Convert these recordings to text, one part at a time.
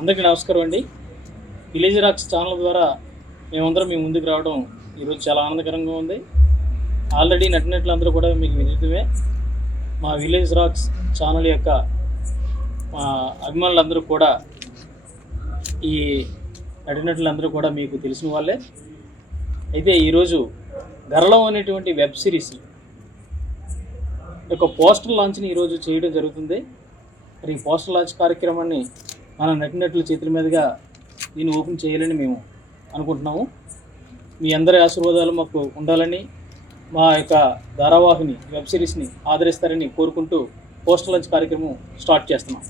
అందరికీ నమస్కారం అండి. విలేజ్ రాక్స్ ఛానల్ ద్వారా మేమందరం మీ ముందుకు రావడం ఈరోజు చాలా ఆనందకరంగా ఉంది. ఆల్రెడీ నటినట్లందరూ కూడా మీకు విదితమే. మా విలేజ్ రాక్స్ ఛానల్ యొక్క మా అభిమానులందరూ కూడా ఈ నటినట్లందరూ కూడా మీకు తెలిసిన వాళ్ళే. అయితే ఈరోజు గరళం అనేటువంటి వెబ్ సిరీస్ యొక్క పోస్టర్ లాంచ్ని ఈరోజు చేయడం జరుగుతుంది. మరి ఈ పోస్టర్ లాంచ్ కార్యక్రమాన్ని మన నటినట్ల చేతుల మీదుగా దీన్ని ఓపెన్ చేయాలని మేము అనుకుంటున్నాము. మీ అందరి ఆశీర్వాదాలు మాకు ఉండాలని, మా యొక్క ధారావాహిని వెబ్ సిరీస్ని ఆదరిస్తారని కోరుకుంటూ పోస్టర్ లాంచ్ కార్యక్రమం స్టార్ట్ చేస్తున్నాం.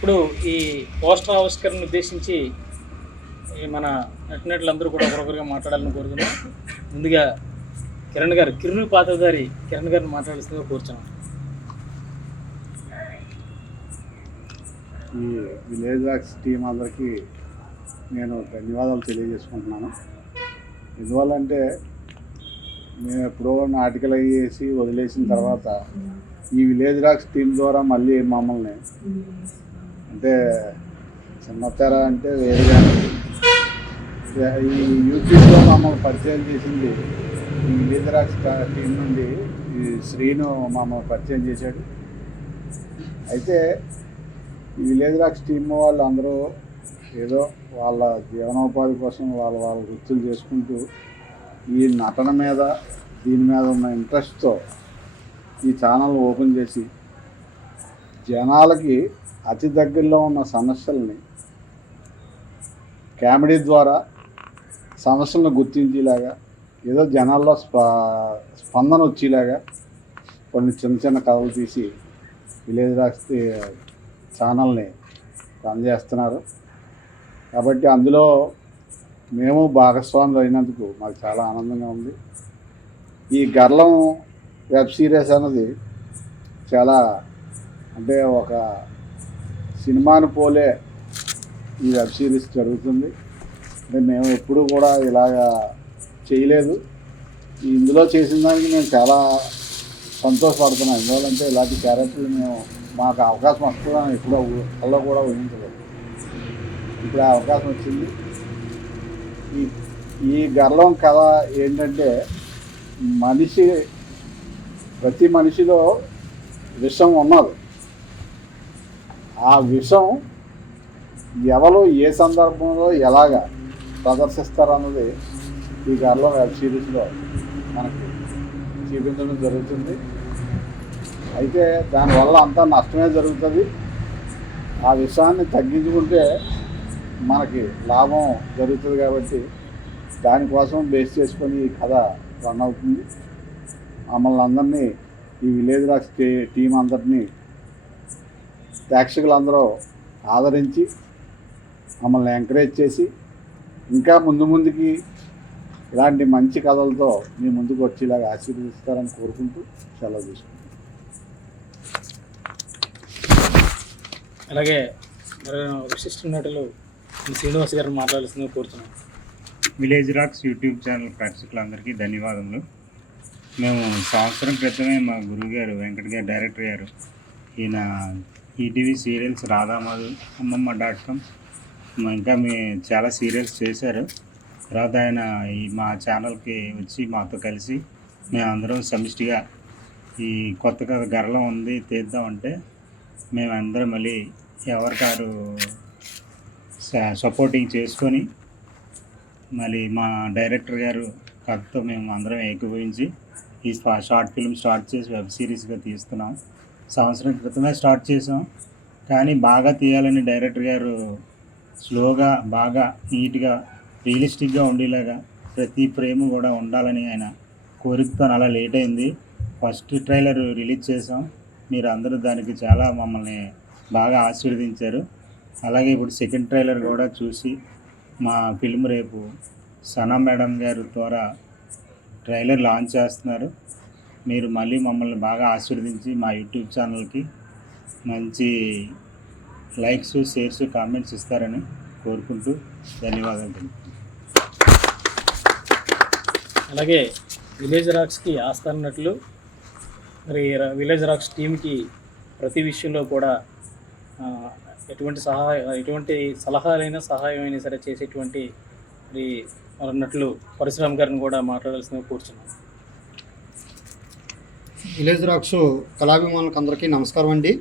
ఇప్పుడు ఈ పోస్టర్ ఆవిష్కరణ ఉద్దేశించి మన నటినట్లందరూ కూడా ఒకరొకరుగా మాట్లాడాలని కోరుతున్నాం. ముందుగా కిరణ్ పాత్రధారి కిరణ్ గారిని మాట్లాడుతూ కూర్చున్నాం. ఈ విలేజ్ రాక్స్ టీం అందరికీ నేను ధన్యవాదాలు తెలియజేసుకుంటున్నాను. ఎందువల్లంటే మేము ఎప్పుడో నాటికలు అయ్యేసి వదిలేసిన తర్వాత ఈ విలేజ్ రాక్స్ టీం ద్వారా మళ్ళీ మమ్మల్ని అంటే చిన్నతెర అంటే వేరుగా ఈ యూట్యూబ్లో మమ్మల్ని పరిచయం చేసింది ఈ విలేజ్ రాక్స్ టీం నుండి ఈ శ్రీను మమ్మల్ని పరిచయం చేశాడు. అయితే ఈ విలేజ్ రాక్స్ టీం వాళ్ళు అందరూ ఏదో వాళ్ళ జీవనోపాధి కోసం వాళ్ళ వృత్తులు చేసుకుంటూ ఈ నటన మీద దీని మీద ఉన్న ఇంట్రెస్ట్తో ఈ ఛానల్ ఓపెన్ చేసి జనాలకి అతి దగ్గరలో ఉన్న సమస్యల్ని కామెడీ ద్వారా సమస్యలను గుర్తించేలాగా, ఏదో జనాల్లో స్పందన వచ్చేలాగా కొన్ని చిన్న కథలు తీసి విలేజ్ రాక్స్ ఛానల్ని రన్ చేస్తున్నారు. కాబట్టి అందులో మేము భాగస్వాములు అయినందుకు మాకు చాలా ఆనందంగా ఉంది. ఈ గర్లం వెబ్ సిరీస్ అన్నది చాలా అంటే ఒక సినిమాను పోలే ఈ వెబ్ సిరీస్ జరుగుతుంది. అంటే మేము ఎప్పుడూ కూడా ఇలాగా చేయలేదు. ఇందులో చేసిన దానికి మేము చాలా సంతోషపడుతున్నాం. ఎందువల్లంటే ఇలాంటి క్యారెక్టర్లు మాకు అవకాశం వస్తుందని ఎప్పుడో కల్లో కూడా ఊహించలేదు. ఇప్పుడు ఆ అవకాశం వచ్చింది. ఈ గర్లం కథ ఏంటంటే ప్రతి మనిషిలో విషం ఉన్నది. ఆ విషం ఎవరు ఏ సందర్భంలో ఎలాగా ప్రదర్శిస్తారన్నది ఈ గర్లం వెబ్ సిరీస్లో మనకి చూపించడం జరుగుతుంది. అయితే దానివల్ల అంతా నష్టమే జరుగుతుంది. ఆ విషయాన్ని తగ్గించుకుంటే మనకి లాభం జరుగుతుంది. కాబట్టి దానికోసం బేస్ చేసుకొని ఈ కథ రన్ అవుతుంది. మమ్మల్ని అందరినీ ఈ విలేజ్ రాక్స్ టీం అందరినీ ప్రేక్షకులందరూ ఆదరించి మమ్మల్ని ఎంకరేజ్ చేసి ఇంకా ముందుకి ఇలాంటి మంచి కథలతో మీ ముందుకు వచ్చేలాగా ఆశీర్వదిస్తారని కోరుకుంటూ సెలవు తీసుకుంటాం. అలాగే విశిష్ట నటులు శ్రీనివాస్ గారిని మాట్లాడుతూ కోరుతున్నాం. విలేజ్ రాక్స్ యూట్యూబ్ ఛానల్ ప్రేక్షకులందరికీ ధన్యవాదములు. మేము సంవత్సరం క్రితమే మా గురువు గారు వెంకట్ గారు డైరెక్టర్ గారు ఈయన ఈటీవీ సీరియల్స్ రాధామాధు అమ్మమ్మ.com ఇంకా చాలా సీరియల్స్ చేశారు. తర్వాత ఆయన మా ఛానల్కి వచ్చి మాతో కలిసి మేమందరం సమిష్టిగా ఈ కొత్త కథ గరళం ఉంది తీద్దామంటే మేమందరం మళ్ళీ ఎవరికారు సపోర్టింగ్ చేసుకొని మళ్ళీ మా డైరెక్టర్ గారు కథతో మేము అందరం ఏకీభవించి ఈ షార్ట్ ఫిల్మ్ స్టార్ట్ చేసి వెబ్ సిరీస్గా తీస్తున్నాం. సంవత్సరం క్రితమే స్టార్ట్ చేసాం. కానీ బాగా తీయాలని డైరెక్టర్ గారు స్లోగా బాగా నీట్గా రియలిస్టిక్గా ఉండేలాగా ప్రతి ఫ్రేమ్ కూడా ఉండాలని ఆయన కోరికతో అలా లేట్ అయింది. ఫస్ట్ ట్రైలర్ రిలీజ్ చేసాం. మీరు అందరూ దానికి చాలా మమ్మల్ని బాగా ఆశీర్వదించారు. అలాగే ఇప్పుడు సెకండ్ ట్రైలర్ కూడా చూసి మా ఫిల్మ్ రేపు సనా మేడం గారి ద్వారా ట్రైలర్ లాంచ్ చేస్తున్నారు. మీరు మళ్ళీ మమ్మల్ని బాగా ఆశీర్వదించి మా యూట్యూబ్ ఛానల్కి మంచి లైక్స్, షేర్స్, కామెంట్స్ ఇస్తారని కోరుకుంటూ ధన్యవాదాలు తెలుపుతున్నాను. అలాగే విలేజ్ రాక్స్కి ఆస్థానట్లు మరి విలేజ్ రాక్స్ టీంకి ప్రతి విషయంలో కూడా ఎటువంటి సలహాలైనా సహాయమైనా సరే చేసేటువంటి మరి అన్నట్లు పరశురామ్ గారిని కూడా మాట్లాడాల్సిందిగా కూర్చున్నాం. విలేజ్ రాక్స్ కళాభిమానులకు అందరికీ నమస్కారం అండి.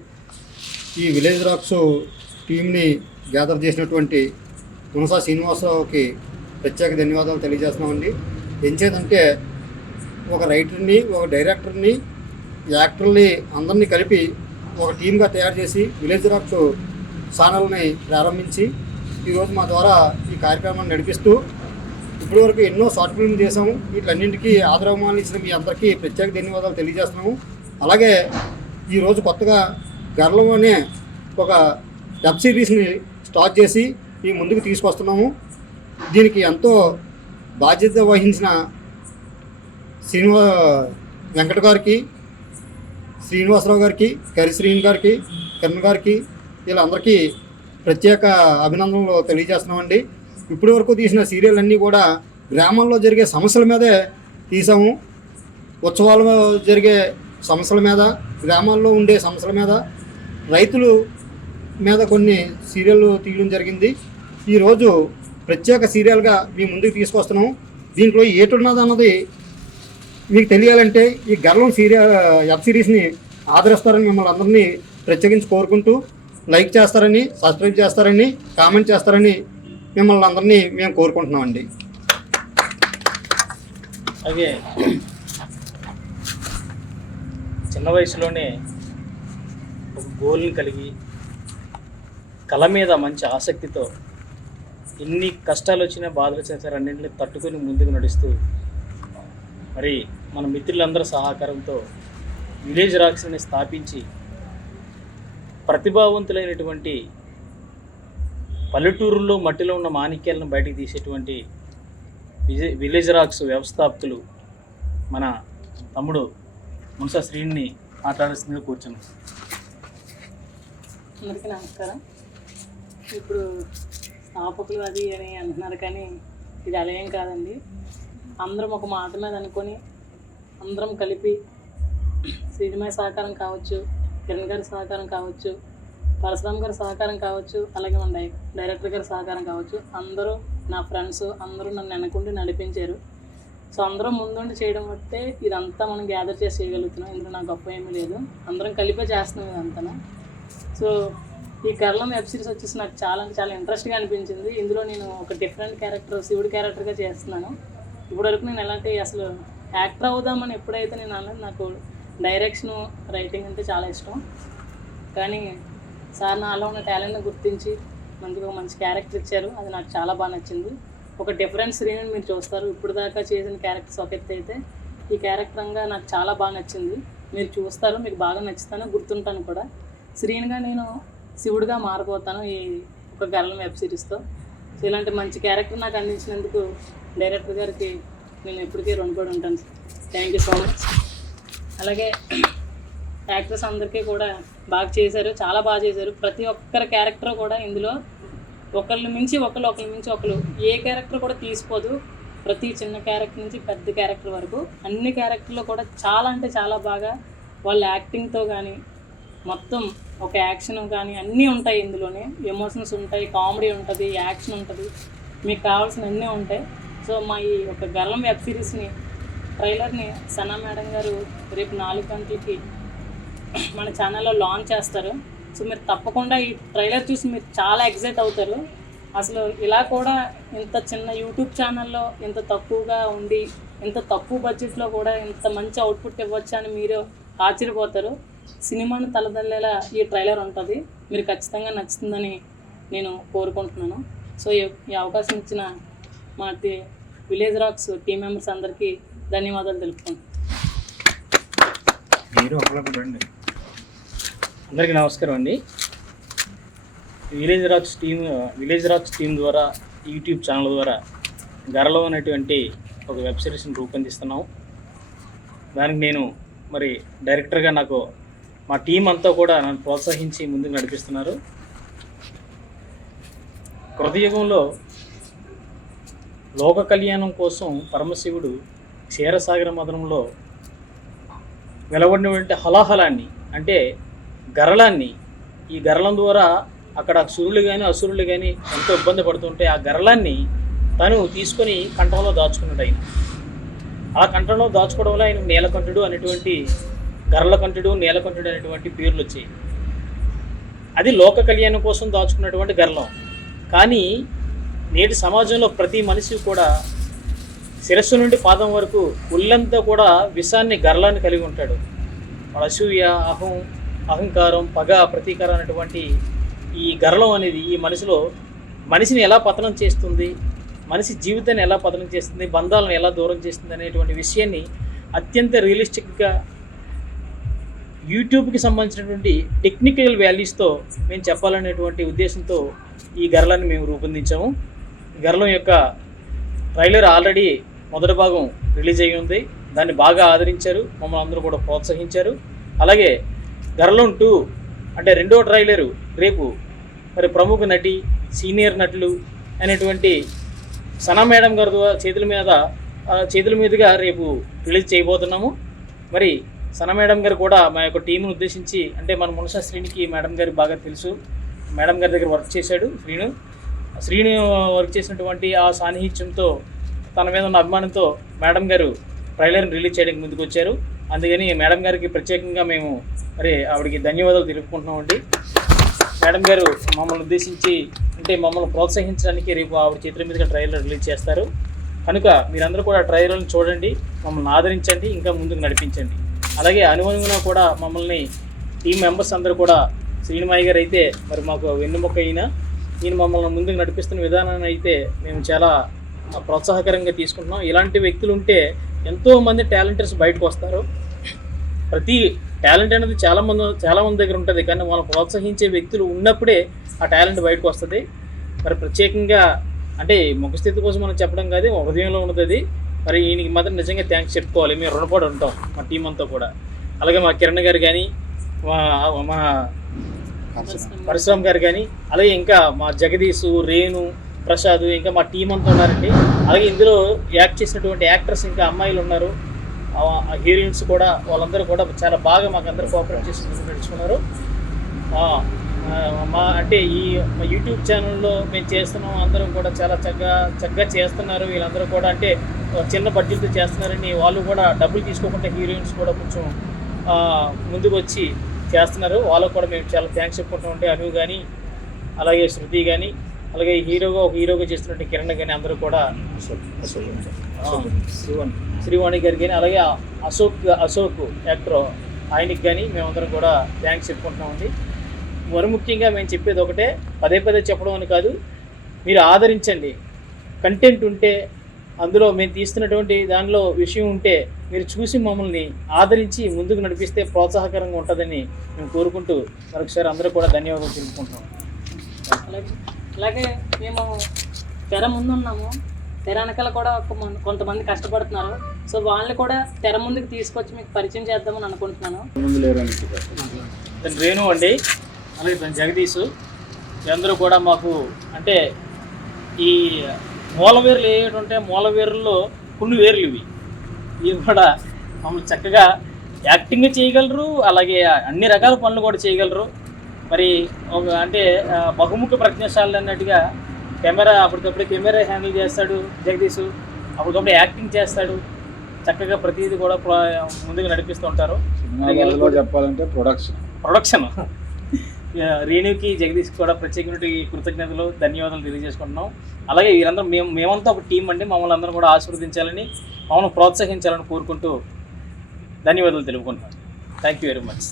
ఈ విలేజ్ రాక్స్ టీంని గ్యాదర్ చేసినటువంటి మునసా శ్రీనివాసరావుకి ప్రత్యేక ధన్యవాదాలు తెలియజేస్తున్నామండి. ఎంచేదంటే ఒక రైటర్ని, ఒక డైరెక్టర్ని, యాక్టర్ని అందరినీ కలిపి ఒక టీమ్గా తయారు చేసి విలేజ్ రాక్స్ ఛానల్ని ప్రారంభించి ఈరోజు మా ద్వారా ఈ కార్యక్రమాన్ని నడిపిస్తూ ఇప్పటివరకు ఎన్నో షార్ట్ ఫిల్మ్ చేసాము. వీటిలన్నింటికీ ఆదరాభిమానులు ఇచ్చిన మీ అందరికీ ప్రత్యేక ధన్యవాదాలు తెలియజేస్తున్నాము. అలాగే ఈరోజు కొత్తగా గర్లం అనే ఒక వెబ్ సిరీస్ని స్టార్ట్ చేసి ఈ ముందుకు తీసుకొస్తున్నాము. దీనికి ఎంతో బాధ్యత వహించిన వెంకట గారికి, శ్రీనివాసరావు గారికి, కరిశ్రీన్ గారికి, కరణ్ గారికి వీళ్ళందరికీ ప్రత్యేక అభినందనలు తెలియజేస్తున్నామండి. ఇప్పటి వరకు తీసిన సీరియల్ అన్నీ కూడా గ్రామాల్లో జరిగే సమస్యల మీదే తీసాము. ఉత్సవాలు జరిగే సమస్యల మీద, గ్రామాల్లో ఉండే సమస్యల మీద, రైతులు మీద కొన్ని సీరియళ్ళు తీయడం జరిగింది. ఈరోజు ప్రత్యేక సీరియల్గా మీ ముందుకు తీసుకొస్తున్నాం. దీంట్లో ఏటున్నది అన్నది మీకు తెలియాలంటే ఈ గర్లం వెబ్ సిరీస్ని ఆదరిస్తారని మిమ్మల్ని అందరినీ ప్రత్యేకించి కోరుకుంటూ లైక్ చేస్తారని, సబ్స్క్రైబ్ చేస్తారని, కామెంట్ చేస్తారని మిమ్మల్ని అందరినీ మేము కోరుకుంటున్నామండి. అలాగే చిన్న వయసులోనే ఒక గోల్ని కలిగి కళ మీద మంచి ఆసక్తితో ఎన్ని కష్టాలు వచ్చినా, బాధలు వచ్చినా సరే అన్నింటినీ తట్టుకొని ముందుకు నడుస్తూ మరి మన మిత్రులందరి సహకారంతో విలేజ్ రాక్స్ని స్థాపించి ప్రతిభావంతులైనటువంటి పల్లెటూరులో మట్టిలో ఉన్న మాణిక్యాలను బయటికి తీసేటువంటి విలేజ్ రాక్స్ వ్యవస్థాపకులు మన తమ్ముడు మునసా శ్రీని మాట్లాడాల్సిందిగా కూర్చున్నాం. అందరికీ నమస్కారం. ఇప్పుడు స్థాపకులు అది అని అంటున్నారు, కానీ ఇది అలా ఏం కాదండి. అందరం ఒక మాట మీద అనుకొని అందరం కలిపి శ్రీనివాస సహకారం కావచ్చు, కిరణ్ గారి సహకారం కావచ్చు, పరశురామ్ గారి సహకారం కావచ్చు, అలాగే మన డైరెక్టర్ గారి సహకారం కావచ్చు, అందరూ నా ఫ్రెండ్స్ అందరూ నన్ను వెనకుండి నడిపించారు. సో అందరం ముందుండి చేయడం బట్టే ఇదంతా మనం గ్యాదర్ చేసి చేయగలుగుతున్నాం. ఇందులో నాకు గొప్ప ఏమీ లేదు, అందరం కలిపే చేస్తున్నాం ఇదంతా. సో ఈ గర్లం వెబ్ సిరీస్ వచ్చేసి నాకు చాలా అంటే చాలా ఇంట్రెస్ట్గా అనిపించింది. ఇందులో నేను ఒక డిఫరెంట్ క్యారెక్టర్, శివుడి క్యారెక్టర్గా చేస్తున్నాను. ఇప్పటివరకు నేను ఎలాంటి అసలు యాక్టర్ అవుదామని ఎప్పుడైతే నేను అన్నది, నాకు డైరెక్షను, రైటింగ్ అంటే చాలా ఇష్టం. కానీ సార్ నాలో ఉన్న టాలెంట్ని గుర్తించి మంచిగా మంచి క్యారెక్టర్ ఇచ్చారు. అది నాకు చాలా బాగా నచ్చింది. ఒక డిఫరెంట్ స్క్రీన్ మీరు చూస్తారు. ఇప్పుడు దాకా చేసిన క్యారెక్టర్స్ ఒక ఎత్తు అయితే ఈ క్యారెక్టర్గా నాకు చాలా బాగా నచ్చింది. మీరు చూస్తారు, మీకు బాగా నచ్చుతాను, గుర్తుంటాను కూడా. శ్రీన్గా నేను శివుడిగా మారిపోతాను ఈ ఒక గర్లం వెబ్ సిరీస్తో. సో ఇలాంటి మంచి క్యారెక్టర్ నాకు అందించినందుకు డైరెక్టర్ గారికి నేను ఎప్పటికీ రుణపడి ఉంటాను. Thank you so much. అలాగే యాక్టర్స్ అందరికీ కూడా బాగా చేశారు, చాలా బాగా చేశారు. ప్రతి ఒక్కరి క్యారెక్టర్ కూడా ఇందులో ఒకళ్ళని మించి ఒకళ్ళు ఏ క్యారెక్టర్ కూడా తీసిపోదు. ప్రతి చిన్న క్యారెక్టర్ నుంచి పెద్ద క్యారెక్టర్ వరకు అన్ని క్యారెక్టర్లో కూడా చాలా అంటే చాలా బాగా వాళ్ళ యాక్టింగ్తో కానీ మొత్తం ఒక యాక్షన్ కానీ అన్నీ ఉంటాయి. ఇందులోనే ఎమోషన్స్ ఉంటాయి, కామెడీ ఉంటుంది, యాక్షన్ ఉంటుంది, మీకు కావాల్సిన అన్నీ ఉంటాయి. సో మా ఈ ఒక గర్లం వెబ్ సిరీస్ని ట్రైలర్ని సనా మేడం గారు రేపు 4 గంటలకి మన ఛానల్లో లాంచ్ చేస్తారు. సో మీరు తప్పకుండా ఈ ట్రైలర్ చూసి మీరు చాలా ఎక్సైట్ అవుతారు. అసలు ఇలా కూడా ఇంత చిన్న యూట్యూబ్ ఛానల్లో ఇంత తక్కువగా ఉండి ఇంత తక్కువ బడ్జెట్లో కూడా ఇంత మంచి అవుట్పుట్ ఇవ్వచ్చు అని మీరు ఆశ్చర్యపోతారు. సినిమాను తలదల్లేలా ఈ ట్రైలర్ ఉంటుంది. మీరు ఖచ్చితంగా నచ్చుతుందని నేను కోరుకుంటున్నాను. సో ఈ అవకాశం ఇచ్చిన మా విలేజ్ రాక్స్ టీం మెంబర్స్ అందరికీ ధన్యవాదాలు తెలుపుతున్నాను. మీరు ఒకళ్ళకు రండి. అందరికీ నమస్కారం అండి. విలేజ్ రాక్స్ టీం ద్వారా యూట్యూబ్ ఛానల్ ద్వారా గరలో అనేటువంటి ఒక వెబ్ సిరీస్ని రూపొందిస్తున్నాం. దానికి నేను మరి డైరెక్టర్గా నాకు మా టీం అంతా కూడా నన్ను ప్రోత్సహించి ముందుకు నడిపిస్తున్నారు. కృతయుగంలో లోక కళ్యాణం కోసం పరమశివుడు క్షీరసాగర మదనంలో వెలువడినటువంటి హలాహలాన్ని అంటే గరళాన్ని, ఈ గరళం ద్వారా అక్కడ సురులు కానీ అసురులు కానీ ఎంతో ఇబ్బంది పడుతుంటే ఆ గరళాన్ని తను తీసుకొని కంఠంలో దాచుకున్నాడు. ఆయన ఆ కంఠంలో దాచుకోవడం వల్ల ఆయన నీలకంఠుడు అనేటువంటి గరళకంఠుడు, నీలకంఠుడు అనేటువంటి పేర్లు వచ్చాయి. అది లోక కళ్యాణం కోసం దాచుకున్నటువంటి గరళం. కానీ నేటి సమాజంలో ప్రతి మనిషి కూడా శిరస్సు నుండి పాదం వరకు ఒళ్ళంతా కూడా విషాన్ని, గరళాన్ని కలిగి ఉంటాడు. అసూయ, అహంకారం, పగ, ప్రతీకారం అనేటువంటి ఈ గరళం అనేది ఈ మనిషిని ఎలా పతనం చేస్తుంది, మనిషి జీవితాన్ని ఎలా పతనం చేస్తుంది, బంధాలను ఎలా దూరం చేస్తుంది అనేటువంటి విషయాన్ని అత్యంత రియలిస్టిక్గా యూట్యూబ్కి సంబంధించినటువంటి టెక్నికల్ వాల్యూస్తో మేము చెప్పాలనేటువంటి ఉద్దేశంతో ఈ గరళాన్ని మేము రూపొందించాము. ఈ గరళం యొక్క ట్రైలర్ ఆల్రెడీ మొదటి భాగం రిలీజ్ అయ్యి ఉంది. దాన్ని బాగా ఆదరించారు, మమ్మల్ని అందరూ కూడా ప్రోత్సహించారు. అలాగే గరళం 2 అంటే రెండో ట్రైలరు రేపు మరి ప్రముఖ నటి, సీనియర్ నటులు అనేటువంటి సనా మేడం గారి చేతుల మీదుగా రేపు రిలీజ్ చేయబోతున్నాము. మరి సనా మేడం గారు కూడా మా యొక్క టీంను ఉద్దేశించి, అంటే మన మునసా శ్రీనికి మేడం గారికి బాగా తెలుసు, మేడం గారి దగ్గర వర్క్ చేశాడు శ్రీను వర్క్ చేసినటువంటి ఆ సాన్నిహిత్యంతో, తన మీద ఉన్న అభిమానంతో మేడం గారు ట్రైలర్ని రిలీజ్ చేయడానికి ముందుకు వచ్చారు. అందుకని మేడం గారికి ప్రత్యేకంగా మేము మరి ఆవిడకి ధన్యవాదాలు తెలుపుకుంటున్నామండి. మేడం గారు మమ్మల్ని ఉద్దేశించి, అంటే మమ్మల్ని ప్రోత్సహించడానికి రేపు ఆవిడ చేతుల మీదుగా ట్రైలర్ రిలీజ్ చేస్తారు. కనుక మీరందరూ కూడా ట్రైలర్ని చూడండి, మమ్మల్ని ఆదరించండి, ఇంకా ముందుకు నడిపించండి. అలాగే అనుగుణంగా కూడా మమ్మల్ని టీం మెంబర్స్ అందరూ కూడా, శ్రీనిమాయి గారు అయితే మరి మాకు వెన్నుముక్క ఈయన మమ్మల్ని ముందుకు నడిపిస్తున్న విధానాన్ని అయితే మేము చాలా ప్రోత్సాహకరంగా తీసుకుంటున్నాం. ఇలాంటి వ్యక్తులు ఉంటే ఎంతోమంది టాలెంటర్స్ బయటకు వస్తారు. ప్రతి టాలెంట్ అనేది చాలా మంది దగ్గర ఉంటుంది, కానీ మనం ప్రోత్సహించే వ్యక్తులు ఉన్నప్పుడే ఆ టాలెంట్ బయటకు వస్తుంది. మరి ప్రత్యేకంగా అంటే ముఖస్థితి కోసం మనం చెప్పడం కాదు, హృదయంలో ఉన్నది అది. మరి ఈయనకి మాత్రం నిజంగా థ్యాంక్స్ చెప్పుకోవాలి, మేము రుణపడి ఉంటాం మా టీం అంతా కూడా. అలాగే మా కిరణ్ గారు కానీ, మా పరశురామ్ గారు కానీ, అలాగే ఇంకా మా జగదీష్, రేణు, ప్రసాద్, ఇంకా మా టీం అంతా ఉన్నారండి. అలాగే ఇందులో యాక్ట్ చేసినటువంటి యాక్టర్స్ ఇంకా అమ్మాయిలు ఉన్నారు, హీరోయిన్స్ కూడా, వాళ్ళందరూ కూడా చాలా బాగా మాకు అందరూ కోఆపరేట్ చేసి నడుచుకున్నారు. అంటే మా యూట్యూబ్ ఛానల్లో మేము చేస్తున్నాం, అందరం కూడా చాలా చక్కగా చేస్తున్నారు. వీళ్ళందరూ కూడా అంటే చిన్న బడ్జెట్తో చేస్తున్నారని వాళ్ళు కూడా డబ్బులు తీసుకోకుండా హీరోయిన్స్ కూడా కొంచెం ముందుకు వచ్చి చేస్తున్నారు. వాళ్ళకు కూడా మేము చాలా థ్యాంక్స్ చెప్పుకుంటాం. అంటే అను కానీ, అలాగే శృతి కానీ, అలాగే హీరోగా చేస్తున్నట్టు కిరణ్ కానీ, అందరూ కూడా శ్రీవాణి గారికి కానీ, అలాగే అశోక్ యాక్టర్ ఆయనకి కానీ మేమందరం కూడా థ్యాంక్స్ చెప్పుకుంటున్నామండి. మరి ముఖ్యంగా మేము చెప్పేది ఒకటే, పదే చెప్పడం అని కాదు, మీరు ఆదరించండి. కంటెంట్ ఉంటే, అందులో మేము తీస్తున్నటువంటి దానిలో విషయం ఉంటే మీరు చూసి మమ్మల్ని ఆదరించి ముందుకు నడిపిస్తే ప్రోత్సాహకరంగా ఉంటుందని మేము కోరుకుంటూ మరొకసారి అందరూ కూడా ధన్యవాదాలు తెలుపుకుంటున్నాం. అలాగే మేము తెర ముందున్నాము, తెర వెనకాల కూడా కొంతమంది కష్టపడుతున్నారు. సో వాళ్ళని కూడా తెర ముందుకు తీసుకొచ్చి మీకు పరిచయం చేద్దామని అనుకుంటున్నాను. రేణు అండి, అలాగే జగదీష్, అందరూ కూడా మాకు అంటే ఈ మూలవేర్లు ఏమిటంటే మూలవేర్లలో కొన్ని వేర్లు ఇవి కూడా మమ్మల్ని చక్కగా యాక్టింగ్ చేయగలరు, అలాగే అన్ని రకాల పనులు కూడా చేయగలరు. మరి అంటే బహుముఖ ప్రజ్ఞాశాలి అన్నట్టుగా అప్పటికప్పుడు కెమెరా హ్యాండిల్ చేస్తాడు జగదీష్, అప్పటికప్పుడు యాక్టింగ్ చేస్తాడు, చక్కగా ప్రతిదీ కూడా ముందుకు నడిపిస్తూ ఉంటారు. చెప్పాలంటే ప్రొడక్షన్ రేణుకి, జగదీష్ కూడా ప్రత్యేకమైన కృతజ్ఞతలు, ధన్యవాదాలు తెలియజేసుకుంటున్నాం. అలాగే వీరందరూ మేమంతా ఒక టీం అండి, మమ్మల్ని అందరం కూడా ఆశీర్వదించాలని, మమ్మల్ని ప్రోత్సహించాలని కోరుకుంటూ ధన్యవాదాలు తెలుపుకుంటున్నాను. Thank you very much.